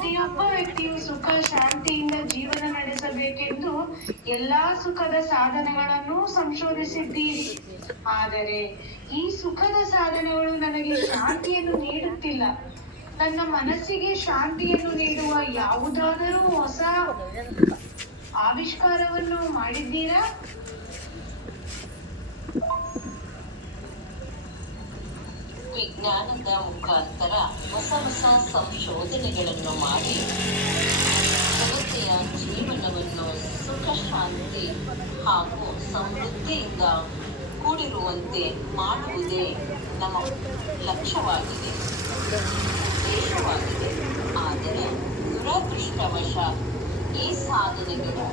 ಪ್ರತಿಯೊಬ್ಬ ವ್ಯಕ್ತಿಯು ಸುಖ ಶಾಂತಿಯಿಂದ ಜೀವನ ನಡೆಸಬೇಕೆಂದು ಎಲ್ಲಾ ಸುಖದ ಸಾಧನಗಳನ್ನು ಸಂಶೋಧಿಸಿದ್ದೀರಿ. ಆದರೆ ಈ ಸುಖದ ಸಾಧನಗಳು ನನಗೆ ಶಾಂತಿಯನ್ನು ನೀಡುತ್ತಿಲ್ಲ. ನನ್ನ ಮನಸ್ಸಿಗೆ ಶಾಂತಿಯನ್ನು ನೀಡುವ ಯಾವುದಾದರೂ ಹೊಸ ಆವಿಷ್ಕಾರವನ್ನು ಮಾಡಿದ್ದೀರಾ? ವಿಜ್ಞಾನದ ಮುಖಾಂತರ ಹೊಸ ಹೊಸ ಸಂಶೋಧನೆಗಳನ್ನು ಮಾಡಿ ಜನತೆಯ ಜೀವನವನ್ನು ಸುಖ ಶಾಂತಿ ಹಾಗೂ ಸಮೃದ್ಧಿಯಿಂದ ಕೂಡಿರುವಂತೆ ಮಾಡುವುದೇ ನಮ್ಮ ಲಕ್ಷ್ಯವಾಗಿದೆ, ಉದ್ದೇಶವಾಗಿದೆ. ಆದರೆ ದುರದೃಷ್ಟವಶ ಈ ಸಾಧನೆಗಳು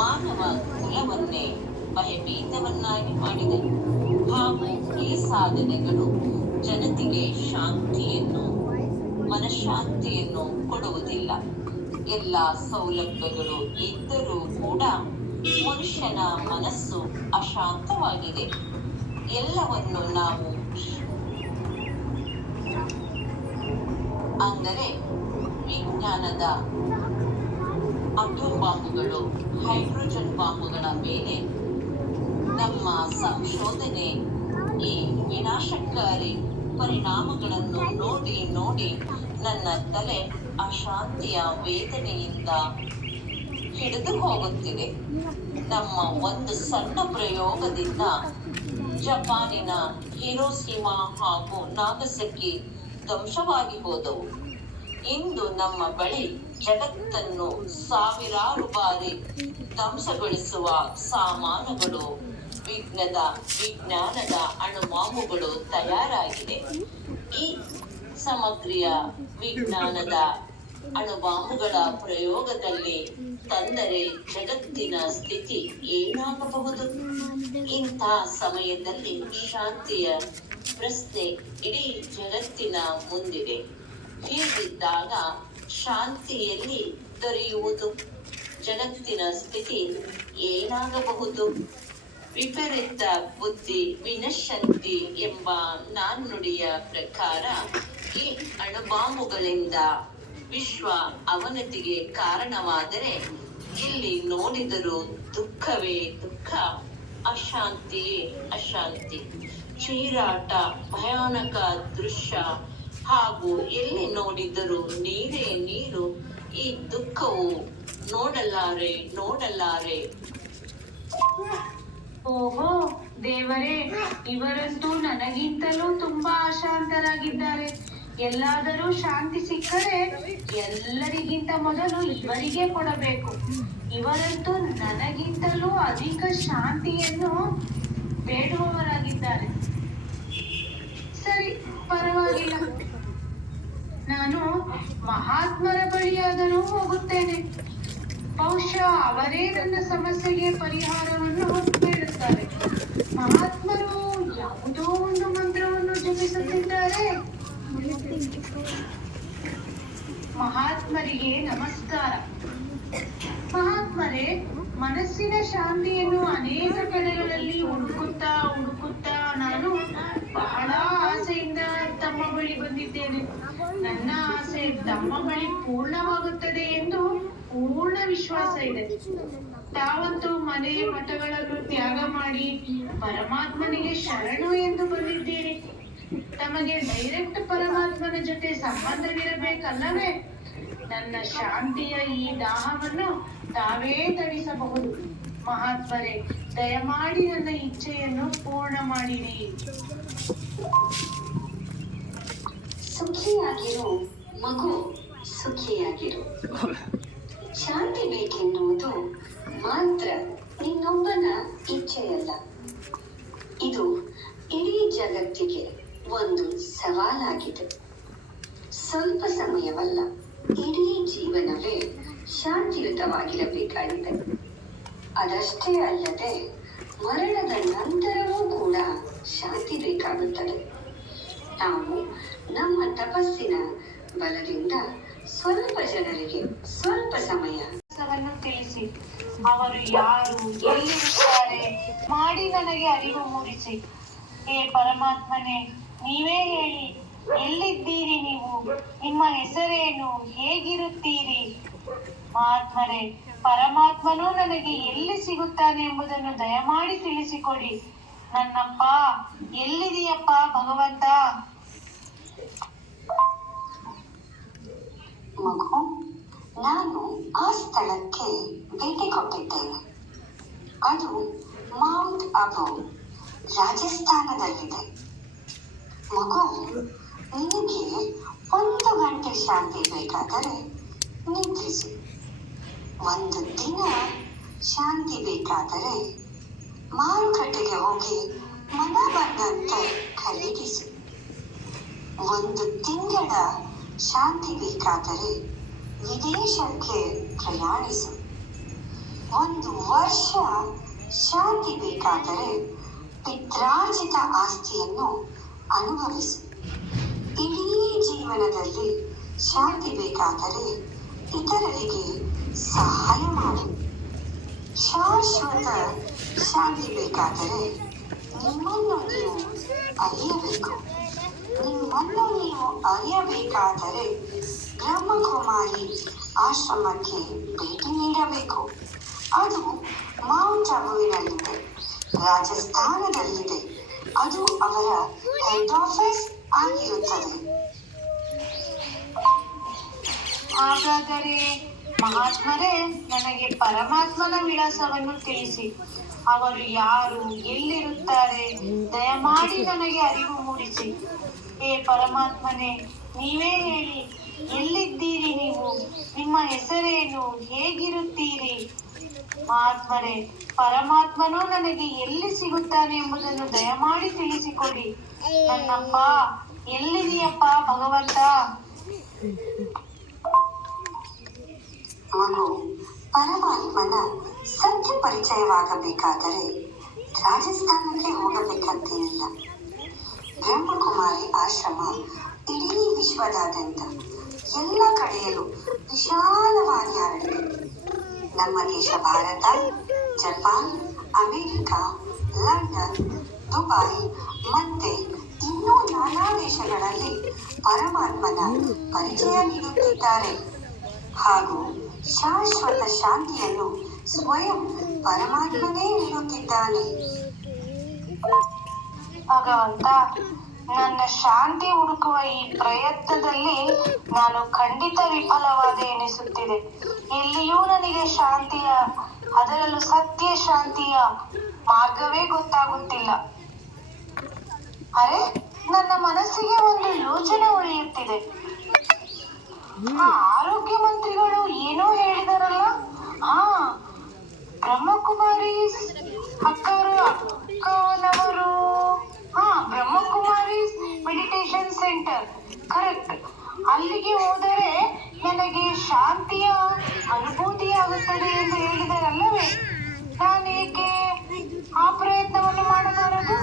ಮಾನವ ಕುಲವನ್ನೇ ಭಯಭೀತವನ್ನಾಗಿ ಮಾಡಿದೆ ಹಾಗೂ ಈ ಸಾಧನೆಗಳು ಜನತೆಗೆ ಶಾಂತಿಯನ್ನು ಮನಃಶಾಂತಿಯನ್ನು ಕೊಡುವುದಿಲ್ಲ. ಎಲ್ಲ ಸೌಲಭ್ಯಗಳು ಇದ್ದರೂ ಕೂಡ ಮನುಷ್ಯನ ಮನಸ್ಸು ಅಶಾಂತವಾಗಿದೆ. ಎಲ್ಲವನ್ನು ನಾವು ಅಂದರೆ ವಿಜ್ಞಾನದ ಅಟೋಮ್ ಬಾಂಬುಗಳು, ಹೈಡ್ರೋಜನ್ ಬಾಂಬುಗಳ ಮೇಲೆ ನಮ್ಮ ಸಂಶೋಧನೆ ಈ ವಿನಾಶಕಾರಿ ಪರಿಣಾಮಗಳನ್ನು ನೋಡಿ ನೋಡಿ ನನ್ನ ತಲೆ ಅಶಾಂತಿಯ ವೇದನೆಯಿಂದ ಹಿಡಿದು ಹೋಗುತ್ತಿದೆ. ನಮ್ಮ ಒಂದು ಸಣ್ಣ ಪ್ರಯೋಗದಿಂದ ಜಪಾನಿನ ಹಿರೋಶಿಮಾ ಹಾಗೂ ನಾಗಸಕಿ ಧ್ವಂಸವಾಗಿ ಹೋದವು. ಇಂದು ನಮ್ಮ ಬಳಿ ಜಗತ್ತನ್ನು ಸಾವಿರಾರು ಬಾರಿ ಧ್ವಂಸಗೊಳಿಸುವ ಸಾಮಾನುಗಳು, ವಿಜ್ಞಾನದ ಅಣುಬಾಂಬುಗಳು ತಯಾರಾಗಿದೆ. ಈ ಸಮಗ್ರ ವಿಜ್ಞಾನದ ಅಣುಬಾಂಬುಗಳ ಪ್ರಯೋಗದಲ್ಲಿ ತಂದರೆ ಜಗತ್ತಿನ ಸ್ಥಿತಿ ಏನಾಗಬಹುದು? ಇಂಥ ಸಮಯದಲ್ಲಿ ಶಾಂತಿಯ ಪ್ರಶ್ನೆ ಇಡೀ ಜಗತ್ತಿನ ಮುಂದಿದೆ. ಹೀಗಿದ್ದಾಗ ಶಾಂತಿಯಲ್ಲಿ ದೊರೆಯುವುದು? ಜಗತ್ತಿನ ಸ್ಥಿತಿ ಏನಾಗಬಹುದು? ವಿಪರೀತ ಬುದ್ಧಿ ವಿನಶ್ಯಂತಿ ಎಂಬ ನಾಣ್ಣುಡಿಯ ಪ್ರಕಾರ ಈ ಅಣುಬಾಂಬುಗಳಿಂದ ವಿಶ್ವ ಅವನತಿಗೆ ಕಾರಣವಾದರೆ ಇಲ್ಲಿ ನೋಡಿದರೂ ದುಃಖವೇ ದುಃಖ, ಅಶಾಂತಿಯೇ ಅಶಾಂತಿ, ಚೀರಾಟ, ಭಯಾನಕ ದೃಶ್ಯ ಹಾಗೂ ಎಲ್ಲಿ ನೋಡಿದರೂ ನೀರೇ ನೀರು. ಈ ದುಃಖವು ನೋಡಲಾರೆ. ಓಹೋ ದೇವರೇ, ಇವರಂತೂ ನನಗಿಂತಲೂ ತುಂಬಾ ಅಶಾಂತರಾಗಿದ್ದಾರೆ. ಎಲ್ಲಾದರೂ ಶಾಂತಿ ಸಿಕ್ಕರೆ ಎಲ್ಲರಿಗಿಂತ ಮೊದಲು ಇವರಿಗೆ ಕೊಡಬೇಕು. ಇವರಂತೂ ನನಗಿಂತಲೂ ಅಧಿಕ ಶಾಂತಿಯನ್ನು ಬೇಡುವವರಾಗಿದ್ದಾರೆ. ಸರಿ, ಪರವಾಗಿಲ್ಲ, ನಾನು ಮಹಾತ್ಮರ ಬಳಿಯಾದರೂ ಹೋಗುತ್ತೇನೆ. ಬಹುಶಃ ಅವರೇ ನನ್ನ ಸಮಸ್ಯೆಗೆ ಪರಿಹಾರವನ್ನು ಹೇಳುತ್ತಾರೆ. ಮಹಾತ್ಮರು ಯಾವುದೋ ಒಂದು ಮಂತ್ರವನ್ನು ಜಪಿಸುತ್ತಿದ್ದಾರೆ. ಮಹಾತ್ಮರಿಗೆ ನಮಸ್ಕಾರ. ಮಹಾತ್ಮರೇ, ಮನಸ್ಸಿನ ಶಾಂತಿಯನ್ನು ಅನೇಕ ಕಡೆಗಳಲ್ಲಿ ಹುಡುಕುತ್ತಾ ನಾನು ಬಹಳ ಆಸೆಯಿಂದ ತಮ್ಮ ಬಳಿ ಬಂದಿದ್ದೇನೆ. ನನ್ನ ಆಸೆ ತಮ್ಮ ಬಳಿ ಪೂರ್ಣವಾಗುತ್ತದೆ ಎಂದು ಪೂರ್ಣ ವಿಶ್ವಾಸ ಇದೆ. ತಾವಂತೂ ಮನೆ ಮಠಗಳನ್ನು ತ್ಯಾಗ ಮಾಡಿ ಪರಮಾತ್ಮನಿಗೆ ಶರಣು ಎಂದು ಬಂದಿದ್ದೀರಿ. ತಮಗೆ ಡೈರೆಕ್ಟ್ ಪರಮಾತ್ಮನ ಜೊತೆ ಸಂಬಂಧವಿರಬೇಕಲ್ಲವೇ? ನನ್ನ ಶಾಂತಿಯ ಈ ದಾಹವನ್ನು ತಾವೇ ತಣಿಸಬಹುದು. ಮಹಾತ್ಮರೇ, ದಯಮಾಡಿ ನನ್ನ ಇಚ್ಛೆಯನ್ನು ಪೂರ್ಣ ಮಾಡಿರಿ. ಸುಖಿಯಾಗಿರು ಮಗು, ಸುಖಿಯಾಗಿರು. ಶಾಂತಿ ಬೇಕೆನ್ನುವುದು ಮಾತ್ರ ನಿನ್ನೊಬ್ಬನ ಇಚ್ಛೆಯಲ್ಲ. ಇದು ಇಡೀ ಜಗತ್ತಿಗೆ ಒಂದು ಸವಾಲಾಗಿದೆ. ಸ್ವಲ್ಪ ಸಮಯವಲ್ಲ, ಇಡೀ ಜೀವನವೇ ಶಾಂತಿಯುತವಾಗಿರಬೇಕಾಗಿದೆ. ಅದಷ್ಟೇ ಅಲ್ಲದೆ ಮರಣದ ನಂತರವೂ ಕೂಡ ಶಾಂತಿ ಬೇಕಾಗುತ್ತದೆ. ನಾವು ನಮ್ಮ ತಪಸ್ಸಿನ ಬಲದಿಂದ ಸ್ವಲ್ಪ ಜನರಿಗೆ ಸ್ವಲ್ಪ ಸಮಯ ತಿಳಿಸಿ. ಅವರು ಯಾರು, ಎಲ್ಲಿರುತ್ತಾರೆ ಮಾಡಿ ನನಗೆ ಅರಿವು ಮೂಡಿಸಿ. ಹೇ ಪರಮಾತ್ಮನೇ, ನೀವೇ ಹೇಳಿ, ಎಲ್ಲಿದ್ದೀರಿ ನೀವು? ನಿಮ್ಮ ಹೆಸರೇನು? ಹೇಗಿರುತ್ತೀರಿ? ಮಹಾತ್ಮರೇ, ಪರಮಾತ್ಮನು ನನಗೆ ಎಲ್ಲಿ ಸಿಗುತ್ತಾನೆ ಎಂಬುದನ್ನು ದಯಮಾಡಿ ತಿಳಿಸಿಕೊಡಿ. ನನ್ನಪ್ಪ ಎಲ್ಲಿದೆಯಪ್ಪ ಭಗವಂತ? ಮಗು, ನಾನು ಆ ಸ್ಥಳಕ್ಕೆ ಭೇಟಿ ಕೊಟ್ಟಿದ್ದೇನೆ. ಅದು ಮೌಂಟ್ ಅಬು, ರಾಜಸ್ಥಾನದಲ್ಲಿದೆ. ಮಗು, ನಿನಗೆ 1 ಗಂಟೆ ಶಾಂತಿ ಬೇಕಾದರೆ ನಿದ್ರಿಸು. 1 ದಿನ ಶಾಂತಿ ಬೇಕಾದರೆ ಮಾರುಕಟ್ಟೆಗೆ ಹೋಗಿ ಮನ ಬಂದಂತೆ ಖರೀದಿಸು. 1 ತಿಂಗಳ ಶಾಂತಿ ಬೇಕಾದರೆ ವಿದೇಶಕ್ಕೆ ಪ್ರಯಾಣಿಸು. 1 ವರ್ಷ ಶಾಂತಿ ಬೇಕಾದರೆ ಪಿತ್ರಾರ್ಜಿತ ಆಸ್ತಿಯನ್ನು ಅನುಭವಿಸು. ಇಡೀ ಜೀವನದಲ್ಲಿ ಶಾಂತಿ ಬೇಕಾದರೆ ಇತರರಿಗೆ ಸಹಾಯ ಮಾಡು. ಶಾಶ್ವತ ಶಾಂತಿ ಬೇಕಾದರೆ ನಿಮ್ಮನ್ನು ನೀವು ಅರಿಯಬೇಕು. ನಿಮ್ಮನ್ನು ನೀವು ಅರಿಯಬೇಕಾದರೆ ಬ್ರಹ್ಮಕುಮಾರಿ ಆಶ್ರಮಕ್ಕೆ ಭೇಟಿ ನೀಡಬೇಕು. ಅದು ಮೌಂಟ್ ಅಬುವಿನಲ್ಲಿದೆ, ರಾಜಸ್ಥಾನದಲ್ಲಿದೆ. ಅದು ಅವರ ಹೆಡ್ ಆಫೀಸ್ ಆಗಿರುತ್ತದೆ. ಹಾಗಾದರೆ ಮಹಾತ್ಮರೇ, ನನಗೆ ಪರಮಾತ್ಮನ ವಿಳಾಸವನ್ನು ತಿಳಿಸಿ. ಅವರು ಯಾರು, ಎಲ್ಲಿರುತ್ತಾರೆ? ದಯಮಾಡಿ ನನಗೆ ಅರಿವು ಮೂಡಿಸಿ. ಹೇ ಪರಮಾತ್ಮನೇ, ನೀವೇ ಹೇಳಿ, ಎಲ್ಲಿದ್ದೀರಿ ನೀವು? ನಿಮ್ಮ ಹೆಸರೇನು? ಹೇಗಿರುತ್ತೀರಿ? ಮಹಾತ್ಮರೇ, ಪರಮಾತ್ಮನು ನನಗೆ ಎಲ್ಲಿ ಸಿಗುತ್ತಾನೆ ಎಂಬುದನ್ನು ದಯಮಾಡಿ ತಿಳಿಸಿಕೊಡಿ. ನನ್ನಪ್ಪ ಎಲ್ಲಿದೆಯಪ್ಪ ಭಗವಂತ? ಮಗು, ಪರಮಾತ್ಮನ ಸತ್ಯ ಪರಿಚಯವಾಗಬೇಕಾದರೆ ರಾಜಸ್ಥಾನಕ್ಕೆ ಹೋಗಬೇಕಂತೇನಿಲ್ಲ. ಬ್ರಹ್ಮಕುಮಾರಿ ಆಶ್ರಮ ಇಡೀ ವಿಶ್ವದಾದ್ಯಂತ ಎಲ್ಲ ಕಡೆಯಲ್ಲೂ ವಿಶಾಲವಾಗಿ ಹರಡಿದೆ. ನಮ್ಮ ದೇಶ Bharat, Japan, America, London, Dubai ಮತ್ತೆ ಇನ್ನೂ ನಾನಾ ದೇಶಗಳಲ್ಲಿ ಪರಮಾತ್ಮನ ಪರಿಚಯ ನೀಡುತ್ತಿದ್ದಾರೆ. ಹಾಗೂ ಶಾಶ್ವತ ಶಾಂತಿಯನ್ನು ಸ್ವಯಂ ಪರಮಾತ್ಮನೇ ನೀಡುತ್ತಿದ್ದಾನೆ. ಭಗವಂತ, ನನ್ನ ಶಾಂತಿ ಹುಡುಕುವ ಈ ಪ್ರಯತ್ನದಲ್ಲಿ ನಾನು ಖಂಡಿತ ವಿಫಲವಾದ ಎನಿಸುತ್ತಿದೆ. ಎಲ್ಲಿಯೂ ನನಗೆ ಶಾಂತಿಯ, ಅದರಲ್ಲೂ ಸತ್ಯ ಶಾಂತಿಯ ಮಾರ್ಗವೇ ಗೊತ್ತಾಗುತ್ತಿಲ್ಲ. ಅರೆ, ನನ್ನ ಮನಸ್ಸಿಗೆ ಒಂದು ಯೋಚನೆ ಉಳಿಯುತ್ತಿದೆ. ಆರೋಗ್ಯ ಮಂತ್ರಿಗಳು ಏನೋ ಹೇಳಿದಾರಲ್ಲ. ಬ್ರಹ್ಮಕುಮಾರಿ ಅಕ್ಕನವರು. Brahmakumari meditation centre, correct. ಅಲ್ಲಿಗೆ ಹೋದರೆ ನನಗೆ ಶಾಂತಿಯ ಅನುಭೂತಿಯಾಗುತ್ತದೆ ಎಂದು ಹೇಳಿದರಲ್ಲವೇ? ನಾನೇಕೆ ಆ ಪ್ರಯತ್ನವನ್ನು ಮಾಡಬಾರದು?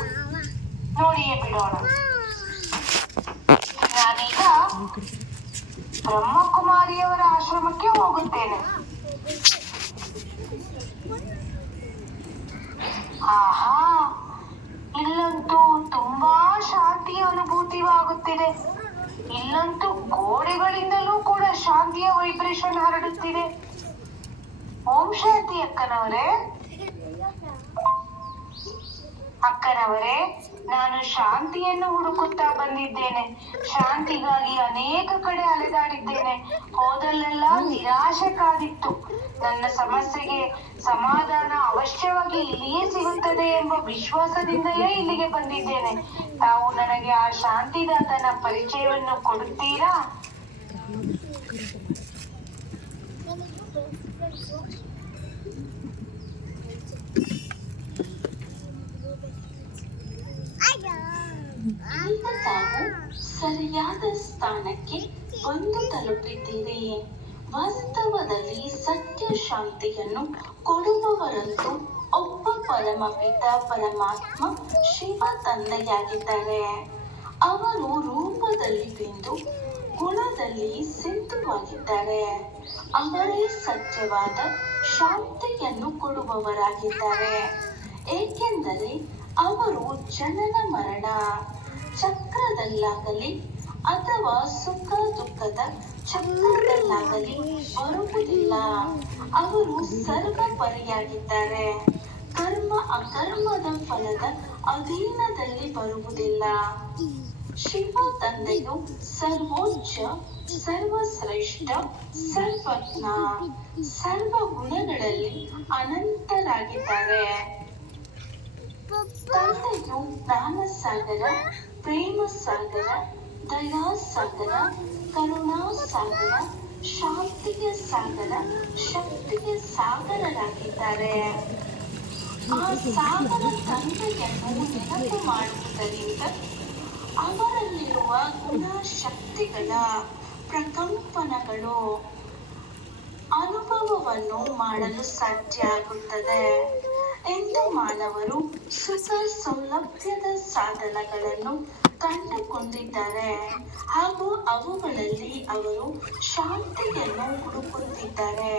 ನೋಡಿಯೇ ಬಿಡೋಣ. ನಾನೀಗ ಬ್ರಹ್ಮಕುಮಾರಿಯವರ ಆಶ್ರಮಕ್ಕೆ ಹೋಗುತ್ತೇನೆ. ಆಹಾ, ಇಲ್ಲಂತೂ ತುಂಬಾ ಶಾಂತಿಯ ಅನುಭೂತಿವಾಗುತ್ತಿದೆ. ಇಲ್ಲಂತೂ ಗೋಡೆಗಳಿಂದಲೂ ಕೂಡ ಶಾಂತಿಯ ವೈಬ್ರೇಷನ್ ಹರಡುತ್ತಿದೆ. ಓಂ ಶಾಂತಿ ಅಕ್ಕನವರೇ. ಅಕ್ಕನವರೇ, ನಾನು ಶಾಂತಿಯನ್ನು ಹುಡುಕುತ್ತಾ ಬಂದಿದ್ದೇನೆ. ಶಾಂತಿಗಾಗಿ ಅನೇಕ ಕಡೆ ಅಲೆದಾಡಿದ್ದೇನೆ. ಹೋದಲ್ಲೆಲ್ಲ ನಿರಾಶೆ ಕಾದಿತ್ತು. ನನ್ನ ಸಮಸ್ಯೆಗೆ ಸಮಾಧಾನ ಅವಶ್ಯವಾಗಿ ಇಲ್ಲಿಯೇ ಸಿಗುತ್ತದೆ ಎಂಬ ವಿಶ್ವಾಸದಿಂದಲೇ ಇಲ್ಲಿಗೆ ಬಂದಿದ್ದೇನೆ. ತಾವು ನನಗೆ ಆ ಶಾಂತಿದಾತನ ಪರಿಚಯವನ್ನು ಕೊಡುತ್ತೀರಾ? ಈಗ ತಾವು ಸರಿಯಾದ ಸ್ಥಾನಕ್ಕೆ ಬಂದು ತಲುಪಿದ್ದೀರಿ. ವಾಸ್ತವದಲ್ಲಿ ಸತ್ಯ ಶಾಂತಿಯನ್ನು ಕೊಡುವವರಂತೂ ಒಬ್ಬ ಪರಮಪಿತ ಪರಮಾತ್ಮ ಶಿವ ತಂದೆಯಾಗಿದ್ದಾರೆ. ಅವರು ರೂಪದಲ್ಲಿ ಬಿಂದು, ಗುಣದಲ್ಲಿ ಸಿಂಧುವಾಗಿದ್ದಾರೆ. ಅವರೇ ಸತ್ಯವಾದ ಶಾಂತಿಯನ್ನು ಕೊಡುವವರಾಗಿದ್ದಾರೆ. ಏಕೆಂದರೆ ಅವರು ಜನನ ಮರಣ ಚಕ್ರದಲ್ಲಾಗಲಿ ಅಥವಾ ಸುಖ ದುಃಖದ ಚಕ್ರದಲ್ಲಾಗಲಿ ಬರುವುದಿಲ್ಲ. ಅವರು ಸರ್ವಪರಿಯಾಗಿದ್ದಾರೆ. ಕರ್ಮ ಅಕರ್ಮದ ಫಲದ ಅಧೀನದಲ್ಲಿ ಬರುವುದಿಲ್ಲ. ಶಿವ ತಂದೆಯು ಸರ್ವೋಚ್ಚ, ಸರ್ವಶ್ರೇಷ್ಠ, ಸರ್ವಜ್ಞ, ಸರ್ವ ಗುಣಗಳಲ್ಲಿ ಅನಂತರಾಗಿದ್ದಾರೆ. ತಂದೆಯು ಜ್ಞಾನ ಸಾಗರ, ಪ್ರೇಮ ಸಾಗರ, ದಯಾ ಸಾಗರ, ಕರುಣಾ ಸಾಗರ, ಶಾಂತಿಯ ಸಾಗರ, ಶಕ್ತಿಯ ಸಾಗರರಾಗಿದ್ದಾರೆ. ಆ ಸಾಗರ ತಂದೆಯನ್ನು ನೆನಪು ಮಾಡುವುದರಿಂದ ಅವರಲ್ಲಿರುವ ಗುಣ ಶಕ್ತಿಗಳ ಪ್ರಕಂಪನಗಳು ಅನುಭವವನ್ನು ಮಾಡಲು ಸಾಧ್ಯ ಆಗುತ್ತದೆ ಎಂದು ಮಾನವರು ಸುಖ ಸೌಲಭ್ಯದ ಸಾಧನಗಳನ್ನು ಕಂಡುಕೊಂಡಿದ್ದಾರೆ ಹಾಗೂ ಅವುಗಳಲ್ಲಿ ಅವರು ಶಾಂತಿಯನ್ನು ಹುಡುಕುತ್ತಿದ್ದಾರೆ.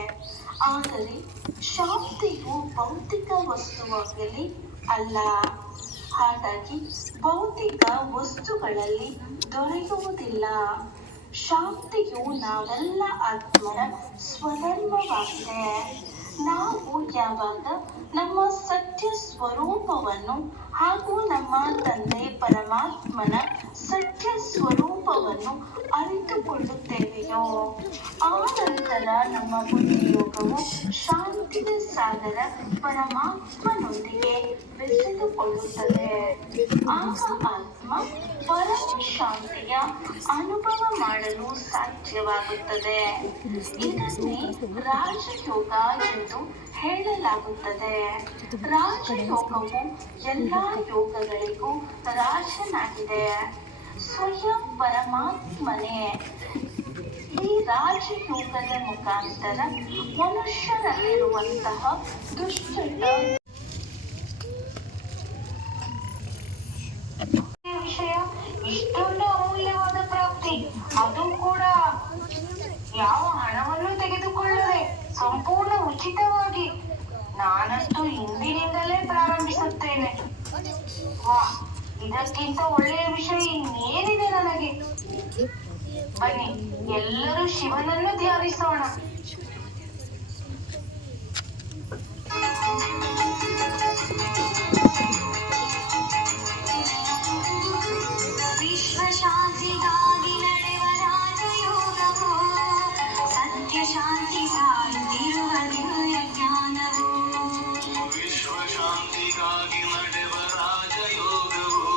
ಆದರೆ ಶಾಂತಿಯು ಭೌತಿಕ ವಸ್ತುವಾಗಲಿ ಅಲ್ಲ. ಹಾಗಾಗಿ ಭೌತಿಕ ವಸ್ತುಗಳಲ್ಲಿ ದೊರೆಯುವುದಿಲ್ಲ. ಶಾಂತಿಯು ನಾವೆಲ್ಲ ಆತ್ಮರ ಸ್ವಧರ್ಮವಾಗಿದೆ. ನಾವು ಯಾವಾಗ ನಮ್ಮ ಸತ್ಯ ಸ್ವರೂಪವನ್ನು ಹಾಗೂ ನಮ್ಮ ತಂದೆ ಪರಮಾತ್ಮನ ಸತ್ಯ ಸ್ವರೂಪವನ್ನು ಅರಿತುಕೊಳ್ಳುತ್ತೇವೆಯೋ ಆ ನಂತರ ನಮ್ಮ ಬುದ್ಧಿಯೋಗವು ಶಾಂತಿಯ ಸಾಗರ ಪರಮಾತ್ಮನೊಂದಿಗೆ ಬೆಸೆದುಕೊಳ್ಳುತ್ತದೆ. ಆಗ ಆತ್ಮ ಪರಮ ಶಾಂತಿಯ ಅನುಭವ ಮಾಡಲು ಸಾಧ್ಯವಾಗುತ್ತದೆ. ಇದನ್ನೇ ರಾಜಯೋಗ ಎಂದು ಹೇಳಲಾಗುತ್ತದೆ. ರಾಜಯೋಗವು ಎಲ್ಲ ಯೋಗಗಳಿಗೂ ರಾಜನಾಗಿದೆ. ಸ್ವಯಂ ಪರಮಾತ್ಮನೇ. ಈ ರಾಜಯೋಗದ ಮುಖಾಂತರ ಮನುಷ್ಯರಲ್ಲಿರುವಂತಹ ದುಶ್ಚಟ ವಿಷಯ ಇಷ್ಟೊಂದು ಅಮೂಲ್ಯವಾದ ಪ್ರಾಪ್ತಿ, ಅದು ಕೂಡ ಯಾವ ಹಣವನ್ನು ತೆಗೆದುಕೊಳ್ಳದೆ ಸಂಪೂರ್ಣ ಉಚಿತವಾಗಿ. ನಾನಂತೂ ಇಂದಿನಿಂದಲೇ ಪ್ರಾರಂಭಿಸುತ್ತೇನೆ. ವಾ, ಇದಕ್ಕಿಂತ ಒಳ್ಳೆಯ ವಿಷಯ ಇನ್ನೇನಿದೆ ನನಗೆ. ಬನ್ನಿ, ಎಲ್ಲರೂ ಶಿವನನ್ನು ಧ್ಯಾನಿಸೋಣ. ವಿಶ್ವಶಾಂತಿಗಾಗಿ ನಡೆವ ರಾಜಯೋಗವು, ಸತ್ಯ ಶಾಂತಿ ಸಾರುತ್ತಿರುವ ದಿವ್ಯ ಜ್ಞಾನವು. ವಿಶ್ವಶಾಂತಿಗಾಗಿ ನಡೆವ ರಾಜಯೋಗವು,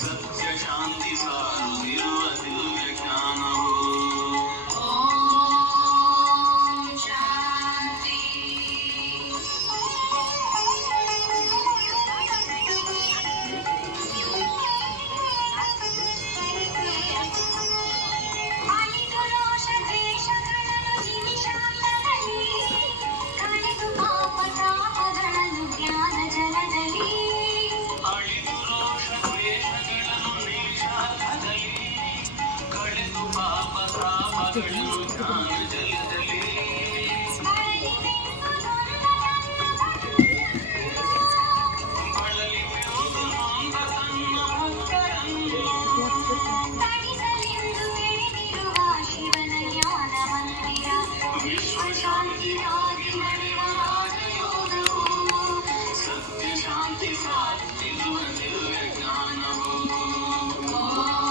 ಸತ್ಯ ಶಾಂತಿ ಸಾರುತ್ತಿರುವ ದಿವ್ಯ ಜ್ಞಾನವು. ಓಂ ಶಾಂತಿ. ಅಳಿದು ರೋಷ ದ್ವೇಷಗಳನ್ನು ನಿಮಿಷಾಂತದಲ್ಲಿ, ಕಳೆದು ಪಾಪ ತಾಪಗಳನ್ನು ಜ್ಞಾನ ಜಲದಲ್ಲಿ. ಅಳಿದು ರೋಷ ದ್ವೇಷಗಳನ್ನು ನಿಮಿಷಾರ್ಧದಲ್ಲಿ, ಕಳೆದು ಪಾಪ ತಾಪಗಳನ್ನು ಜ್ಞಾನ ಜಲದಲ್ಲಿ. ಬಳಲಿ ಬೆಳೆದು ನೊಂದ ತನ್ನ ಭಕ್ತರನ್ನು, ತಣಿಸಲೆಂದು ತೆರೆದಿರುವ ಶಿವನ ಜ್ಞಾನ ಮಂದಿರ. ವಿಶ್ವಶಾಂತಿಗಾಗಿ ನಡೆವ ರಾಜಯೋಗವು, ಸತ್ಯ ಶಾಂತಿ ಸಾರುತ್ತಿರುವ ದಿವ್ಯ ಜ್ಞಾನವು. ಓಂ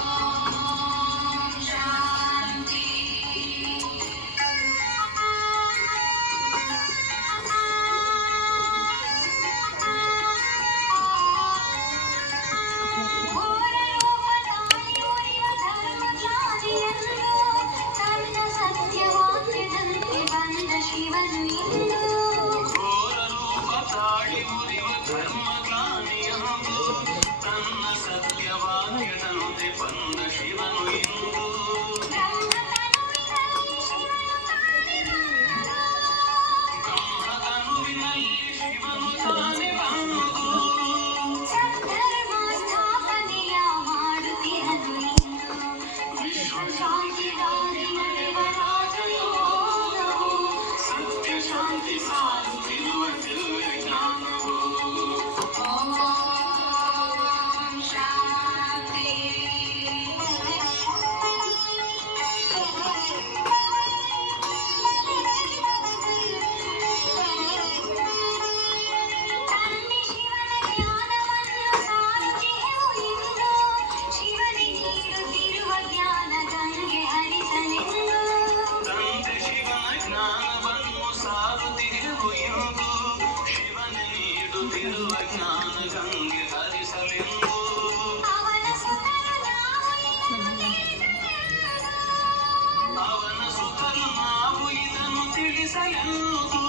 ಶಾಂತಿ. ಎನ್ನುವುದು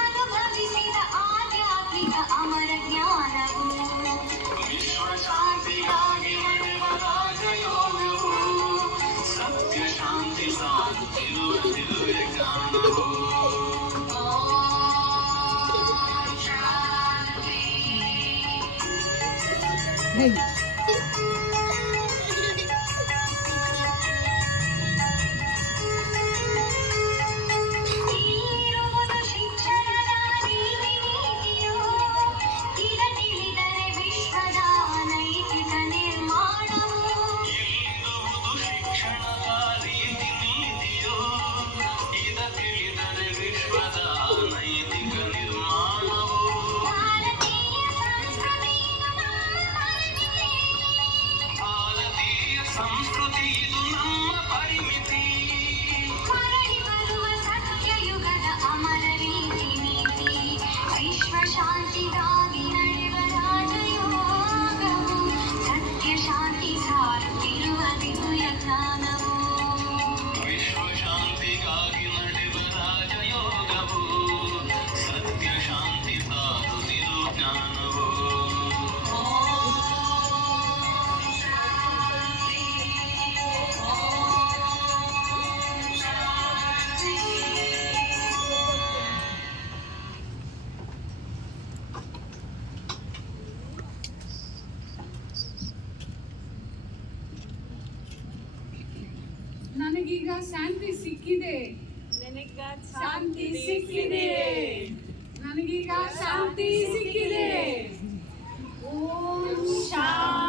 ಅನುಭವಿಸಿದ ಆಧ್ಯಾತ್ಮಿಕ ಅಮರ ಜ್ಞಾನವು ವಿಶ್ವಶಾಂತಿಗಾಗಿ ನಡೆವ ರಾಜಯೋಗವು ಸತ್ಯ ಶಾಂತಿ ಸಾರುತ್ತಿರುವ ದಿವ್ಯ ಜ್ಞಾನವು ಇಲ್ಲಿರುವುದು ಶಿಕ್ಷಣದ ನೀತಿ ನೀತಿಯು ಇದ ತಿಳಿದರೆ ವಿಶ್ವದ ನೈತಿಕ ನಿರ್ಮಾಣವು ಇಲ್ಲಿರುವುದು ಶಿಕ್ಷಣದ ರೀತಿ ನೀತಿಯೋ ಇದ ತಿಳಿದರೆ ವಿಶ್ವದ ನೈತಿಕ ನಿರ್ಮಾಣವು ಭಾರತೀಯ ಸಂಸ್ಕೃತಿ ಭಾರತೀಯ ಸಂಸ್ಕೃತಿ ಇದು ನಮ್ಮ ಪರಿಮಿತಿ ಮರಳಿ ಬರುವ ಸತ್ಯಯುಗದ ಅಮರ ರೀತಿ ನೀತಿ ವಿಶ್ವ ಶಾಂತಿಗಾಗಿ ನಡೆವ ರಾಜಯೋಗವು ಸತ್ಯ ಶಾಂತಿ ಸಾರುತ್ತಿರುವ ದಿವ್ಯ ಜ್ಞಾನವು ವಿಶ್ವ ಶಾಂತಿಗಾಗಿ ನಡೆವ ರಾಜಯೋಗವು ಸತ್ಯ ಶಾಂತಿ ಸಾರುತ್ತಿರು ಜ್ಞಾನವು ನನಗೀಗ ಶಾಂತಿ ಸಿಕ್ಕಿದೆ. ಶಾಂತಿ ಸಿಕ್ಕಿದೆ. ನನಗೀಗ ಶಾಂತಿ ಸಿಕ್ಕಿದೆ. ಓಂ ಶಾಂತಿ.